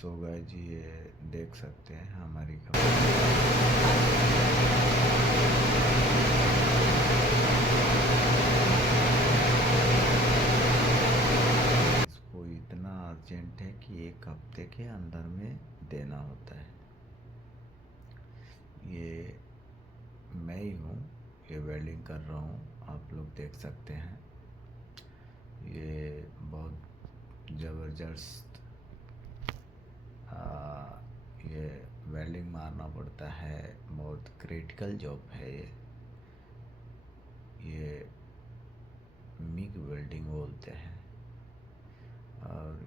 So guys ये देख सकते हैं हमारी कंपनी इसको इतना अर्जेंट है कि 1 हफ्ते के अंदर में देना होता है। ये मैं ही हूँ, ये वेल्डिंग कर रहा हूँ, आप लोग देख सकते हैं। ये बहुत ज़बरदस्त ये वेल्डिंग मारना पड़ता है, बहुत क्रिटिकल जॉब है ये मिग वेल्डिंग बोलते हैं। और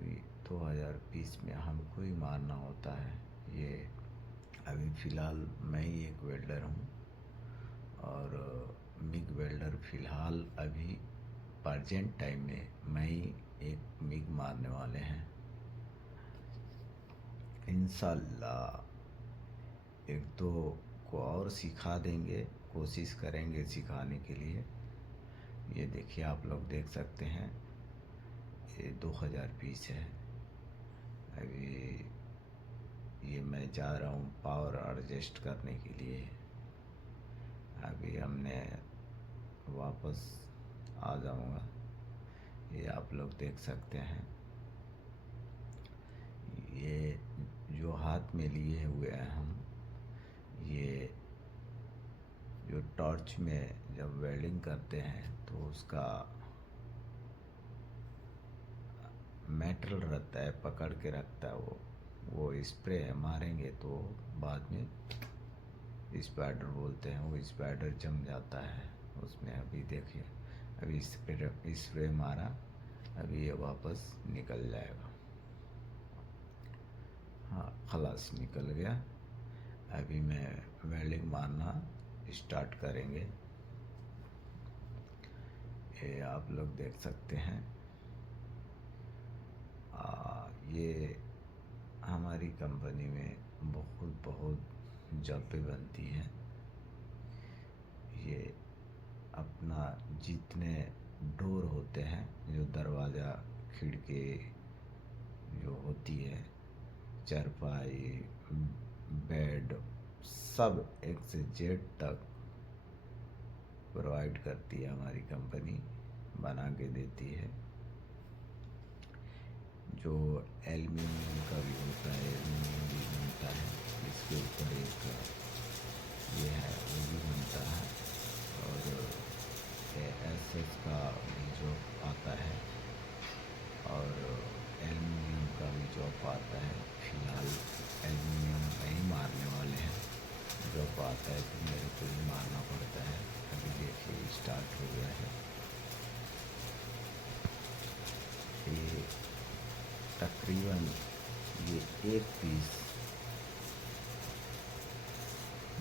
2020 में हमको ही मारना होता है ये। अभी फ़िलहाल मैं ही एक वेल्डर हूँ और मिग वेल्डर फ़िलहाल अभी प्रेजेंट टाइम में मैं ही एक मिग मारने वाले हैं। इंशाल्लाह एक दो को और सिखा देंगे, कोशिश करेंगे सिखाने के लिए। ये देखिए आप लोग देख सकते हैं, ये 2020 है। अभी ये मैं जा रहा हूँ पावर एडजस्ट करने के लिए। अभी हमने वापस आ जाऊँगा। ये आप लोग देख सकते हैं, ये जो हाथ में लिए हुए हैं हम, ये जो टॉर्च में जब वेल्डिंग करते हैं तो उसका मेटल रहता है, पकड़ के रखता है वो स्प्रे है, मारेंगे तो बाद में स्पाइडर बोलते हैं, वो स्पाइडर जम जाता है उसमें। अभी देखिए, अभी स्प्रे मारा, अभी ये वापस निकल जाएगा। हाँ खलास निकल गया। अभी मैं वेल्डिंग मारना स्टार्ट करेंगे। ये आप लोग देख सकते हैं। ये हमारी कंपनी में बहुत जॉबें बनती हैं। ये अपना जितने डोर होते हैं, जो दरवाज़ा खिड़की जो होती है, चारपाई, बेड, सब एक से जेड तक प्रोवाइड करती है हमारी कंपनी, बना के देती है। जो एल्युमिनियम का भी होता है, एल्युमिनियम भी बनता है। इसके ऊपर एक ये है, वो भी बनता है। और एसएस का भी जॉब आता है और एल्युमिनियम का भी जॉब आता है। फिलहाल एल्युमिनियम नहीं मारने वाले हैं, जॉब आता है तो मेरे को ही मारना पड़ता है। अभी देखिए स्टार्ट हो गया है। ये तकरीबन ये एक पीस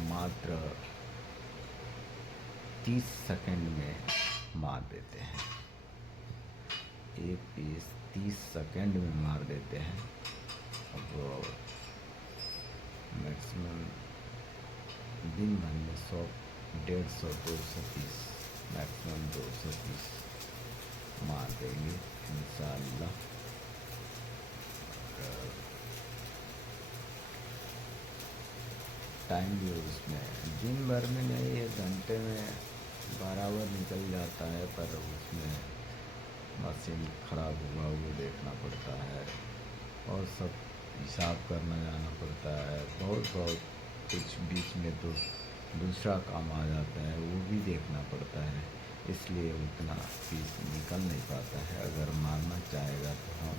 मात्र 30 सेकंड में मार देते हैं। एक पीस 30 सेकंड में मार देते हैं। अब मैक्सिमम दिन भर में 100, 150, 200 पीस, मैक्सिमम 200 पीस मार देंगे इंशाअल्लाह। टाइम भी उसमें दिन भर में नहीं, 1 घंटे में बराबर निकल जाता है, पर उसमें मशीन ख़राब हुआ वो देखना पड़ता है और सब हिसाब करना जाना पड़ता है। बहुत कुछ बीच में तो दूसरा काम आ जाता है, वो भी देखना पड़ता है, इसलिए उतना पीस निकल नहीं पाता है। अगर मारना चाहेगा तो हम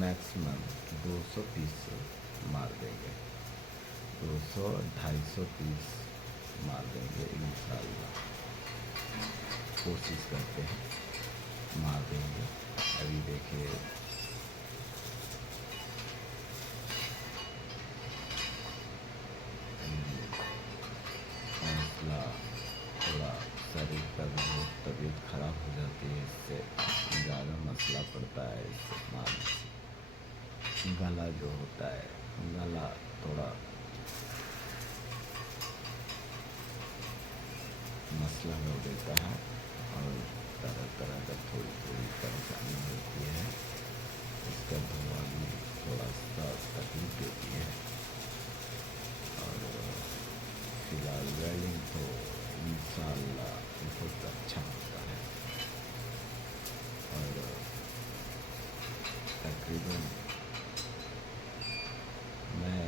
मैक्सिमम 200 पीस मार देंगे, 200-250 पीस मार देंगे इंशाअल्लाह। कोशिश करते हैं, मार देंगे। अभी देखिए मसला, थोड़ा शरीर का भी बहुत तबीयत ख़राब हो जाती है, इससे ज़्यादा मसला पड़ता है इससे मारने से। गला जो होता है, गला थोड़ा मसला हो देता है और तरह का थोड़ी परेशानी होती है। इसका धुआं भी थोड़ा सा देती है। और फिलहाल वेल्डिंग तो इंशाल्लाह बहुत अच्छा होता है। और तकरीबन मैं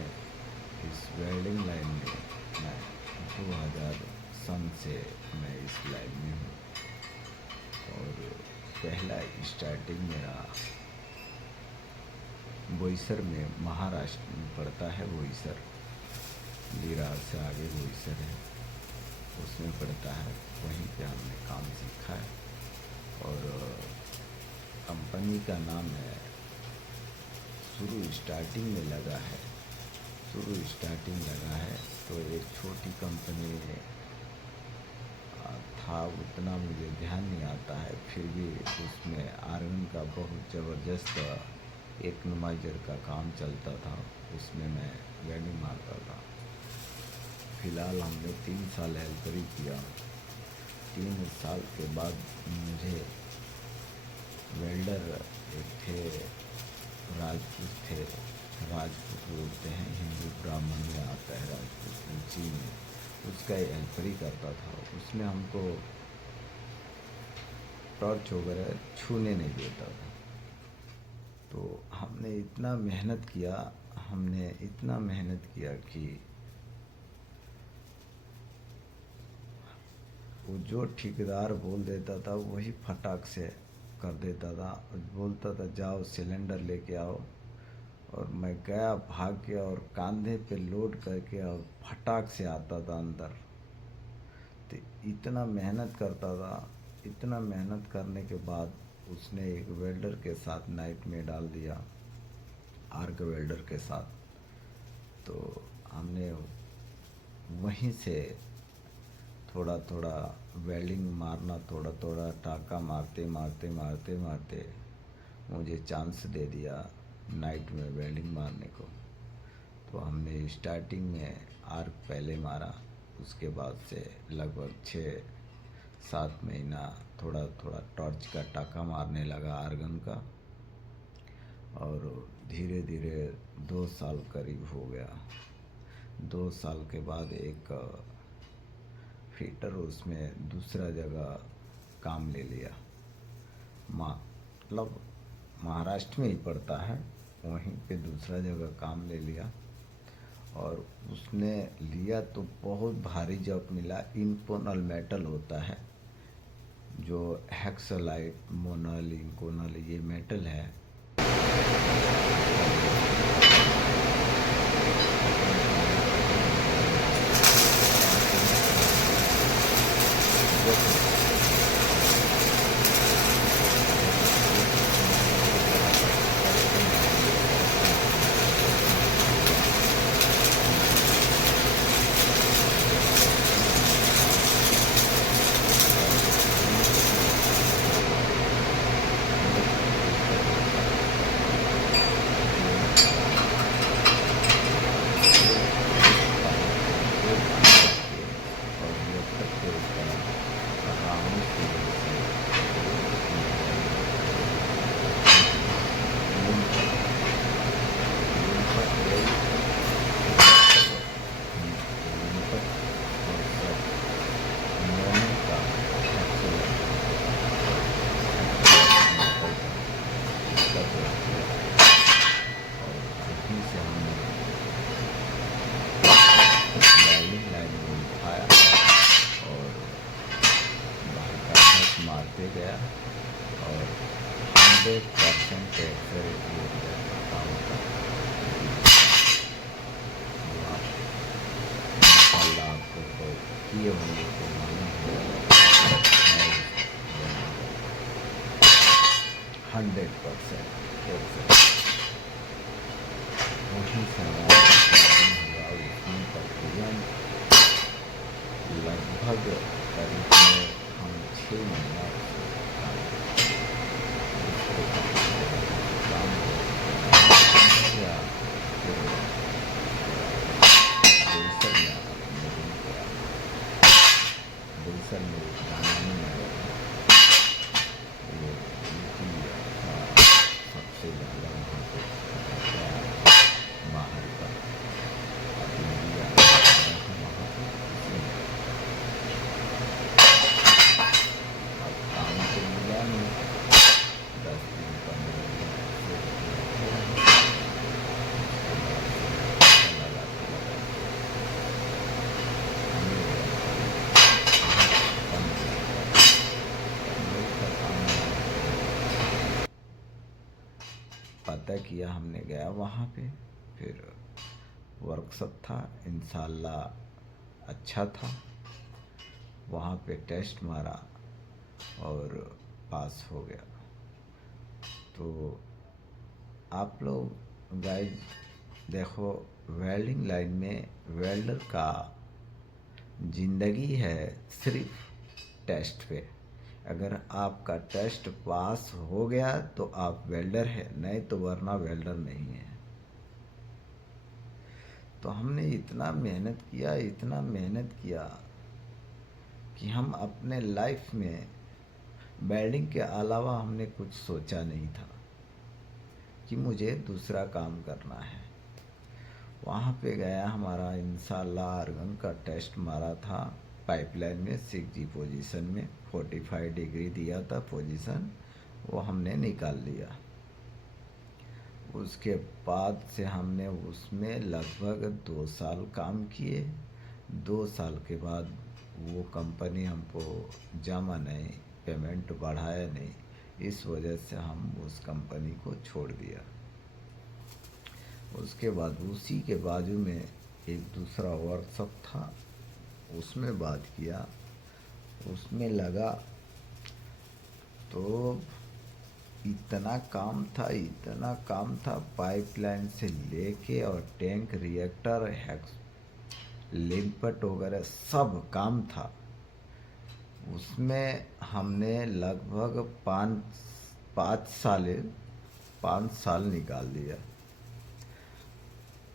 इस वेल्डिंग लाइन में मैं 2000 सन से मैं इस लाइन में हूँ। और पहला स्टार्टिंग मेरा बोईसर में, महाराष्ट्र में पड़ता है। बोईसर लीरार से आगे बोईसर है, उसमें पड़ता है। वहीं पे हमने काम सीखा है। और कंपनी का नाम है, शुरू स्टार्टिंग में लगा है, शुरू स्टार्टिंग लगा है तो एक छोटी कंपनी था, उतना मुझे ध्यान नहीं आता है। फिर भी उसमें आर्गन का बहुत ज़बरदस्त एक नुमाइजर का काम चलता था, उसमें मैं वेल्डिंग मारता था। फिलहाल हमने 3 साल हेल्परी किया। 3 साल के बाद मुझे वेल्डर एक थे, राजपूत थे, राजपूत बोलते हैं, हिंदू ब्राह्मण में आता है राजपूत, उसी में उसका हेल्परी करता था। उसने हमको टॉर्च वगैरह छूने नहीं देता था। तो हमने इतना मेहनत किया, हमने इतना मेहनत किया कि वो जो ठेकेदार बोल देता था वही फटाक से कर देता था। बोलता था जाओ सिलेंडर लेके आओ, और मैं गया, भाग गया और कंधे पे लोड करके और फटाक से आता था अंदर। तो इतना मेहनत करता था। इतना मेहनत करने के बाद उसने एक वेल्डर के साथ नाइट में डाल दिया, आर्क वेल्डर के साथ। तो हमने वहीं से थोड़ा थोड़ा वेल्डिंग मारना, थोड़ा थोड़ा टाका मारते मारते मारते मारते मुझे चांस दे दिया नाइट में वेल्डिंग मारने को। तो हमने स्टार्टिंग में आर्क पहले मारा, उसके बाद से लगभग 6-7 महीना थोड़ा थोड़ा टॉर्च का टाका मारने लगा आर्गन का। और धीरे धीरे 2 साल करीब हो गया। 2 साल के बाद एक फिटर उसमें दूसरा जगह काम ले लिया, मतलब महाराष्ट्र में ही पड़ता है, वहीं पे दूसरा जगह काम ले लिया। और उसने लिया तो बहुत भारी जॉब मिला। इनकोनल मेटल होता है, जो हेक्सलाइट, मोनल, इनकोनल, ये मेटल है। मारते गया और 100% एक्यूरेट हो गया काम का। इंशाल्लाह आपको तो किए होंगे तो मालूम होगा 100% वही हुआ। उसमें तकरीबन लगभग करीब हम 6 महीना काम किया। बोईसर में दानानी में वो यूपी था सबसे ज़्यादा वहाँ पे बाहर वादा किया, हमने गया वहाँ पे। फिर वर्कशॉप था, इंशाल्लाह अच्छा था। वहाँ पे टेस्ट मारा और पास हो गया। तो आप लोग गाइस देखो, वेल्डिंग लाइन में वेल्डर का ज़िंदगी है सिर्फ टेस्ट पे। अगर आपका टेस्ट पास हो गया तो आप वेल्डर है, नहीं तो वरना वेल्डर नहीं है। तो हमने इतना मेहनत किया, इतना मेहनत किया कि हम अपने लाइफ में वेल्डिंग के अलावा हमने कुछ सोचा नहीं था कि मुझे दूसरा काम करना है। वहाँ पे गया, हमारा इंशाल्लाह आर्गन का टेस्ट मारा था पाइपलाइन में 6G पोजीशन में, 45 डिग्री दिया था पोजीशन, वो हमने निकाल लिया। उसके बाद से हमने उसमें लगभग 2 साल काम किए। 2 साल के बाद वो कंपनी हमको जमा नहीं, पेमेंट बढ़ाया नहीं, इस वजह से हम उस कंपनी को छोड़ दिया। उसके बाद उसी के बाजू में एक दूसरा वर्कशॉप था, उसमें बात किया, उसमें लगा तो इतना काम था, इतना काम था, पाइपलाइन से लेके और टैंक, रिएक्टर, हैक्स, लिंपट वगैरह सब काम था। उसमें हमने लगभग 5 साल निकाल दिया।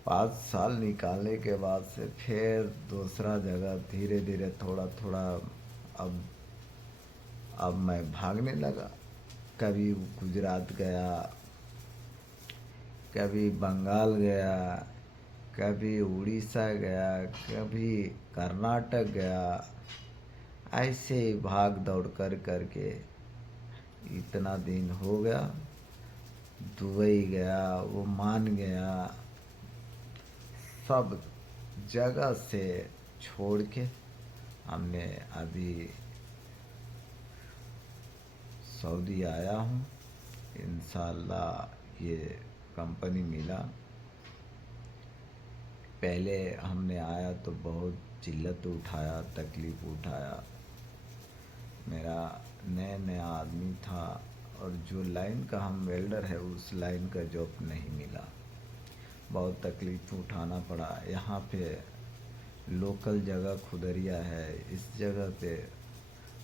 5 साल निकालने के बाद से फिर दूसरा जगह धीरे धीरे थोड़ा थोड़ा अब मैं भागने लगा। कभी गुजरात गया, कभी बंगाल गया, कभी उड़ीसा गया, कभी कर्नाटक गया। ऐसे ही भाग दौड़ कर करके इतना दिन हो गया। दुबई गया, ओमान गया, सब जगह से छोड़ के हमने अभी सऊदी आया हूँ। इंशाल्लाह ये कंपनी मिला। पहले हमने आया तो बहुत जिल्लत उठाया, तकलीफ़ उठाया। मेरा नया नया आदमी था और जो लाइन का हम वेल्डर है उस लाइन का जॉब नहीं मिला, बहुत तकलीफ़ उठाना पड़ा। यहाँ पे लोकल जगह खुदरिया है, इस जगह पे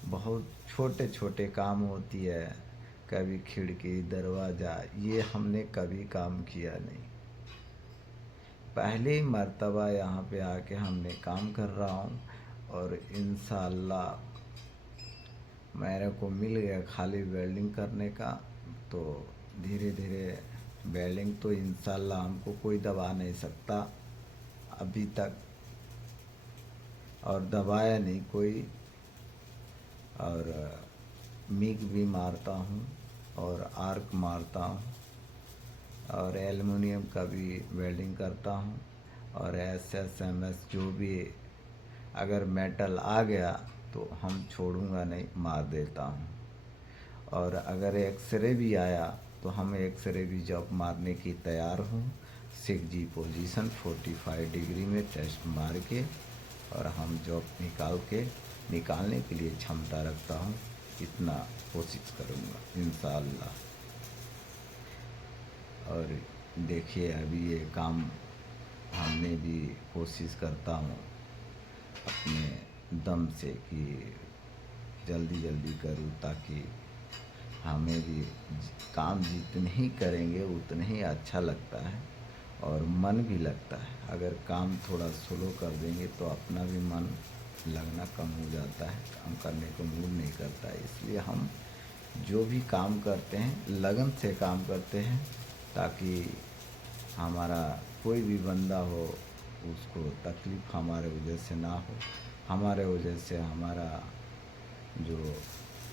बहुत छोटे छोटे काम होती है, कभी खिड़की, दरवाज़ा, ये हमने कभी काम किया नहीं। पहली मर्तबा यहाँ पे आके हमने काम कर रहा हूँ और इंशाल्लाह मेरे को मिल गया खाली वेल्डिंग करने का। तो धीरे धीरे वेल्डिंग तो इंशाल्लाह हमको कोई दबा नहीं सकता अभी तक, और दबाया नहीं कोई। और मिग भी मारता हूँ और आर्क मारता हूँ और एल्युमिनियम का भी वेल्डिंग करता हूँ। और SSMS जो भी अगर मेटल आ गया तो हम छोड़ूंगा नहीं, मार देता हूँ। और अगर एक्सरे भी आया तो हम एक्सरे भी जॉब मारने की तैयार हूँ। 6G पोजीशन 45 डिग्री में टेस्ट मार के और हम जॉब निकालने के लिए क्षमता रखता हूँ, इतना कोशिश करूँगा इंशाअल्लाह। और देखिए अभी ये काम हमने भी कोशिश करता हूँ अपने दम से कि जल्दी जल्दी करूँ, ताकि हमें भी काम जितने ही करेंगे उतने ही अच्छा लगता है और मन भी लगता है। अगर काम थोड़ा स्लो कर देंगे तो अपना भी मन लगना कम हो जाता है, काम करने को मूड नहीं करता है। इसलिए हम जो भी काम करते हैं लगन से काम करते हैं, ताकि हमारा कोई भी बंदा हो उसको तकलीफ़ हमारे वजह से ना हो, हमारे वजह से हमारा जो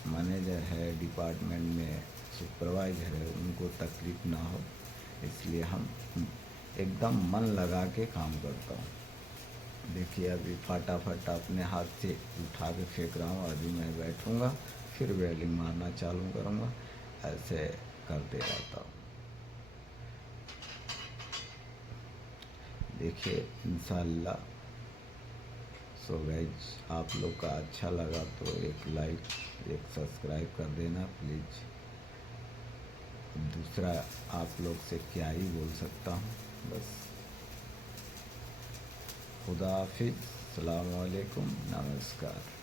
मैनेजर है डिपार्टमेंट में, सुपरवाइज़र है, उनको तकलीफ़ ना हो। इसलिए हम एकदम मन लगा के काम करता हूँ। देखिए अभी फटाफट अपने हाथ से उठा के फेंक रहा हूँ। अभी मैं बैठूँगा फिर वेल्डिंग मारना चालू करूँगा, ऐसे करते रहता हूँ। देखिए इंशाअल्लाह। सो गाइज, आप लोग का अच्छा लगा तो एक लाइक, एक सब्सक्राइब कर देना प्लीज़। दूसरा आप लोग से क्या ही बोल सकता हूँ, बस। खुदा हाफिज़, अस्सलाम वालेकुम, नमस्कार।